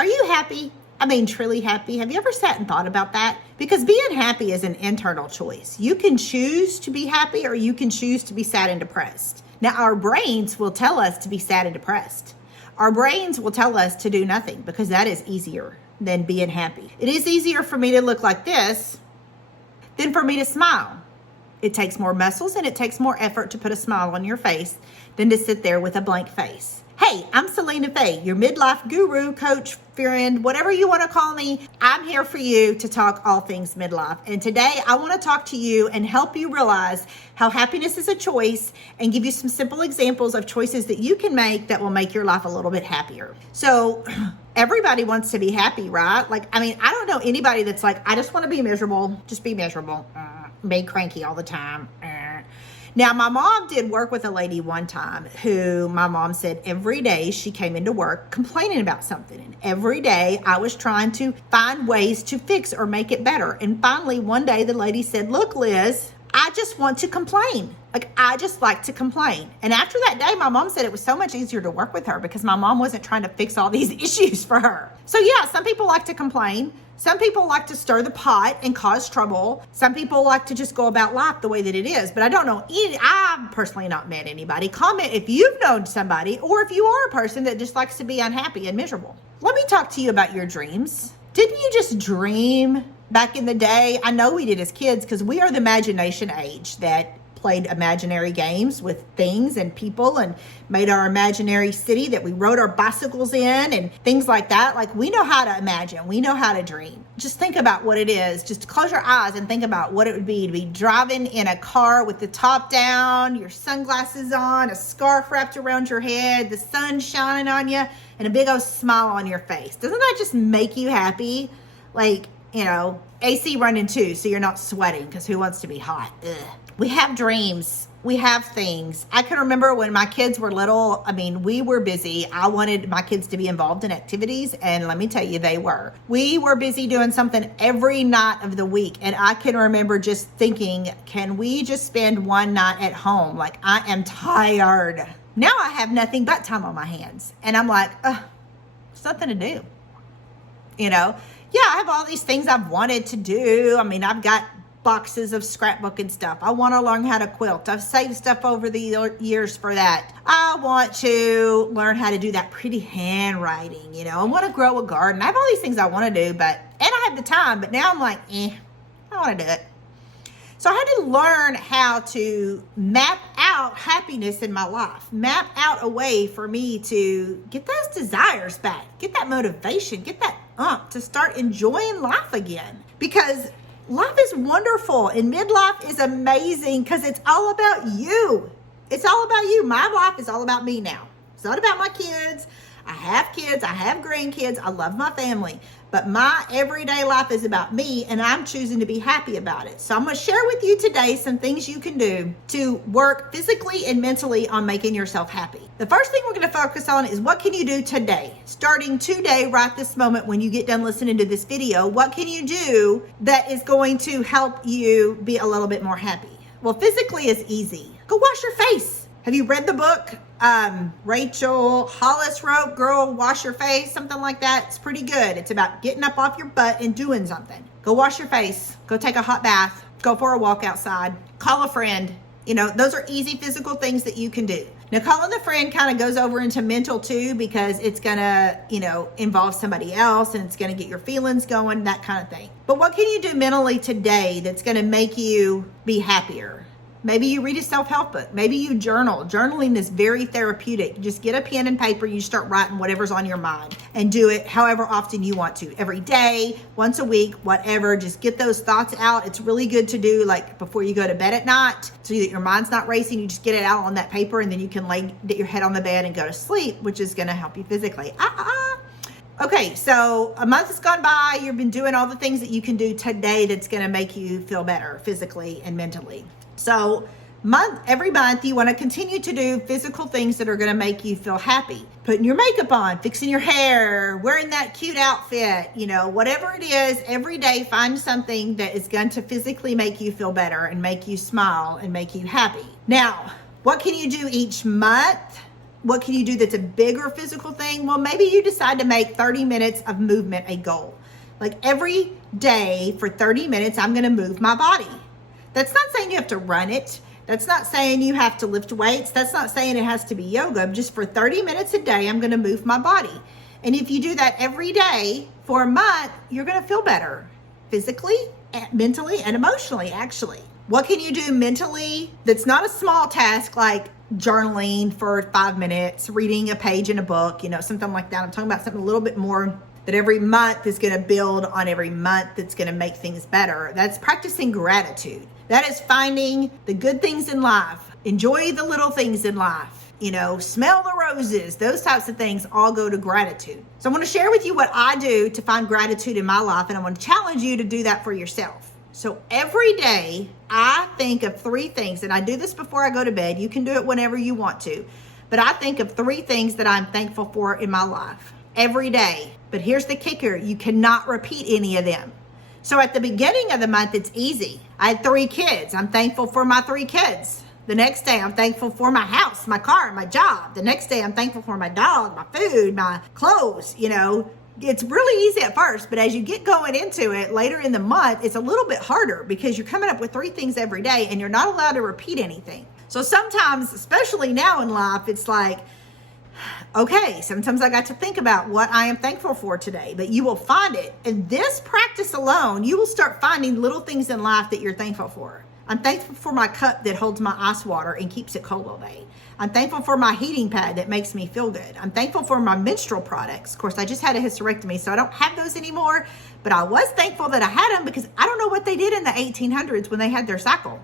Are you happy? I mean, truly happy. Have you ever sat and thought about that? Because being happy is an internal choice. You can choose to be happy or you can choose to be sad and depressed. Now, our brains will tell us to be sad and depressed. Our brains will tell us to do nothing because that is easier than being happy. It is easier for me to look like this than for me to smile. It takes more muscles and it takes more effort to put a smile on your face than to sit there with a blank face. Hey, I'm Selena Faye, your midlife guru, coach, friend, whatever you want to call me. I'm here for you to talk all things midlife. And today I want to talk to you and help you realize how happiness is a choice and give you some simple examples of choices that you can make that will make your life a little bit happier. So everybody wants to be happy, right? I don't know anybody that's like, I just want to be miserable, just be miserable, be cranky all the time. Now, my mom did work with a lady one time who my mom said every day she came into work complaining about something. And every day I was trying to find ways to fix or make it better. And finally, one day the lady said, look, Liz, I just want to complain. I just like to complain. And after that day, my mom said it was so much easier to work with her because my mom wasn't trying to fix all these issues for her. So yeah, some people like to complain. Some people like to stir the pot and cause trouble. Some people like to just go about life the way that it is. But I don't know I've personally not met anybody. Comment if you've known somebody or if you are a person that just likes to be unhappy and miserable. Let me talk to you about your dreams. Didn't you just dream back in the day? I know we did as kids because we are the imagination age that played imaginary games with things and people and made our imaginary city that we rode our bicycles in and things like that. Like, we know how to imagine. We know how to dream. Just think about what it is. Just close your eyes and think about what it would be to be driving in a car with the top down, your sunglasses on, a scarf wrapped around your head, the sun shining on you, and a big old smile on your face. Doesn't that just make you happy? AC running too, so you're not sweating because who wants to be hot? Ugh. We have dreams. We have things. I can remember when my kids were little, we were busy. I wanted my kids to be involved in activities, and let me tell you, they were. We were busy doing something every night of the week, and I can remember just thinking, can we just spend one night at home? Like, I am tired. Now I have nothing but time on my hands, and I'm like, there's nothing to do. Yeah, I have all these things I've wanted to do. I've got boxes of scrapbook and stuff. I want to learn how to quilt. I've saved stuff over the years for that. I want to learn how to do that pretty handwriting, I want to grow a garden. I have all these things I want to do, and I have the time, but now I'm like, I don't want to do it. So I had to learn how to map out happiness in my life, map out a way for me to get those desires back, get that motivation, get that to start enjoying life again. Because life is wonderful and midlife is amazing because it's all about you. It's all about you. My life is all about me now. It's not about my kids. I have kids. I have grandkids. I love my family. But my everyday life is about me, and I'm choosing to be happy about it. So I'm going to share with you today some things you can do to work physically and mentally on making yourself happy. The first thing we're going to focus on is what can you do today? Starting today, right this moment when you get done listening to this video, what can you do that is going to help you be a little bit more happy? Well, physically is easy. Go wash your face. Have you read the book? Rachel Hollis wrote, Girl, Wash Your Face, something like that. It's pretty good. It's about getting up off your butt and doing something. Go wash your face. Go take a hot bath. Go for a walk outside. Call a friend. Those are easy physical things that you can do. Now, calling a friend kind of goes over into mental too because it's going to, involve somebody else and it's going to get your feelings going, that kind of thing. But what can you do mentally today that's going to make you be happier? Maybe you read a self-help book. Maybe you journal. Journaling is very therapeutic. You just get a pen and paper. You start writing whatever's on your mind and do it however often you want to. Every day, once a week, whatever. Just get those thoughts out. It's really good to do like before you go to bed at night so that your mind's not racing. You just get it out on that paper and then you can get your head on the bed and go to sleep, which is going to help you physically. Okay, so a month has gone by. You've been doing all the things that you can do today that's going to make you feel better physically and mentally. So every month you want to continue to do physical things that are going to make you feel happy. Putting your makeup on, fixing your hair, wearing that cute outfit, whatever it is, every day find something that is going to physically make you feel better and make you smile and make you happy. Now, what can you do each month What can you do that's a bigger physical thing? Well, maybe you decide to make 30 minutes of movement a goal. Like every day for 30 minutes, I'm going to move my body. That's not saying you have to run it. That's not saying you have to lift weights. That's not saying it has to be yoga. Just for 30 minutes a day, I'm going to move my body. And if you do that every day for a month, you're going to feel better physically, mentally, and emotionally, actually. What can you do mentally that's not a small task like journaling for 5 minutes, reading a page in a book, something like that. I'm talking about something a little bit more that every month is going to build on every month that's going to make things better. That's practicing gratitude. That is finding the good things in life. Enjoy the little things in life. Smell the roses. Those types of things all go to gratitude. So I want to share with you what I do to find gratitude in my life, and I want to challenge you to do that for yourself. So every day I think of 3 things, and I do this before I go to bed. You can do it whenever you want to, but I think of 3 things that I'm thankful for in my life every day. But here's the kicker. You cannot repeat any of them. So at the beginning of the month, it's easy. I had 3 kids. I'm thankful for my 3 kids. The next day, I'm thankful for my house, my car, my job. The next day, I'm thankful for my dog, my food, my clothes. It's really easy at first, but as you get going into it later in the month, it's a little bit harder because you're coming up with 3 things every day and you're not allowed to repeat anything. So sometimes, especially now in life, it's like, okay, sometimes I got to think about what I am thankful for today, but you will find it. In this practice alone, you will start finding little things in life that you're thankful for. I'm thankful for my cup that holds my ice water and keeps it cold all day. I'm thankful for my heating pad that makes me feel good. I'm thankful for my menstrual products. Of course, I just had a hysterectomy, so I don't have those anymore, but I was thankful that I had them because I don't know what they did in the 1800s when they had their cycle.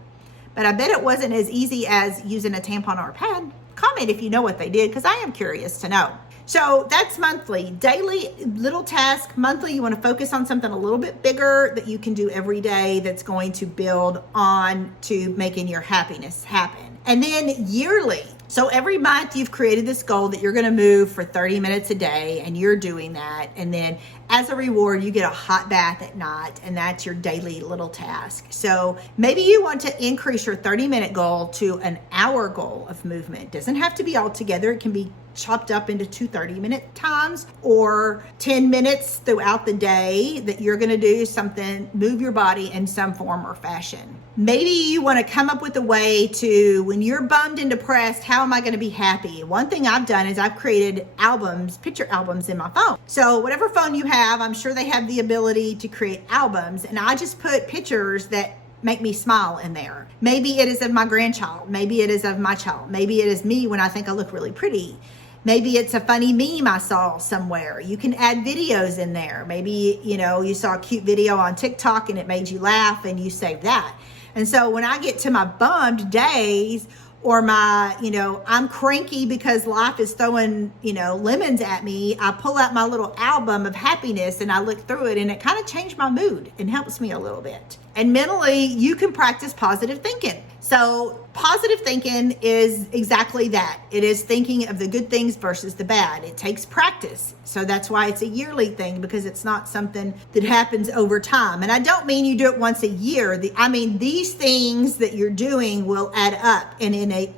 But I bet it wasn't as easy as using a tampon or a pad. Comment if you know what they did, because I am curious to know. So that's monthly. Daily, little task. Monthly, you want to focus on something a little bit bigger that you can do every day that's going to build on to making your happiness happen. And then yearly. So every month you've created this goal that you're going to move for 30 minutes a day, and you're doing that. And then as a reward, you get a hot bath at night, and that's your daily little task. So maybe you want to increase your 30-minute goal to an hour goal of movement. It doesn't have to be all together. It can be chopped up into 2 30-minute times or 10 minutes throughout the day that you're going to do something, move your body in some form or fashion. Maybe you want to come up with a way to, when you're bummed and depressed, how am I going to be happy? One thing I've done is I've created albums, picture albums in my phone. So whatever phone you have, I'm sure they have the ability to create albums, and I just put pictures that make me smile in there. Maybe it is of my grandchild. Maybe it is of my child. Maybe it is me when I think I look really pretty. Maybe it's a funny meme I saw somewhere. You can add videos in there. Maybe, you saw a cute video on TikTok and it made you laugh and you saved that. And so when I get to my bummed days, or my, I'm cranky because life is throwing, lemons at me, I pull out my little album of happiness and I look through it, and it kind of changed my mood and helps me a little bit. And mentally, you can practice positive thinking. So positive thinking is exactly that. It is thinking of the good things versus the bad. It takes practice. So that's why it's a yearly thing, because it's not something that happens over time. And I don't mean you do it once a year. These things that you're doing will add up. And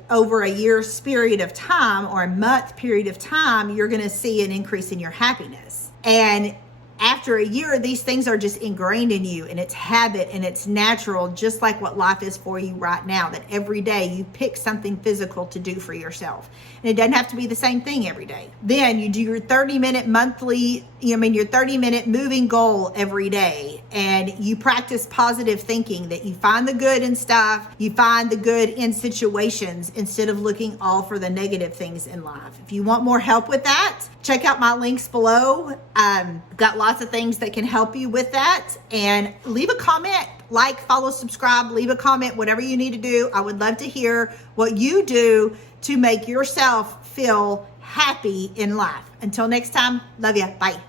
over a year's period of time, or a month period of time, you're going to see an increase in your happiness. And after a year, these things are just ingrained in you, and it's habit and it's natural, just like what life is for you right now, that every day you pick something physical to do for yourself. And it doesn't have to be the same thing every day. Then you do your 30-minute your 30-minute moving goal every day, and you practice positive thinking, that you find the good in stuff, you find the good in situations instead of looking all for the negative things in life. If you want more help with that, check out my links below. Got lots of things that can help you with that. And leave a comment, like, follow, subscribe, leave a comment, whatever you need to do. I would love to hear what you do to make yourself feel happy in life. Until next time, love ya. Bye.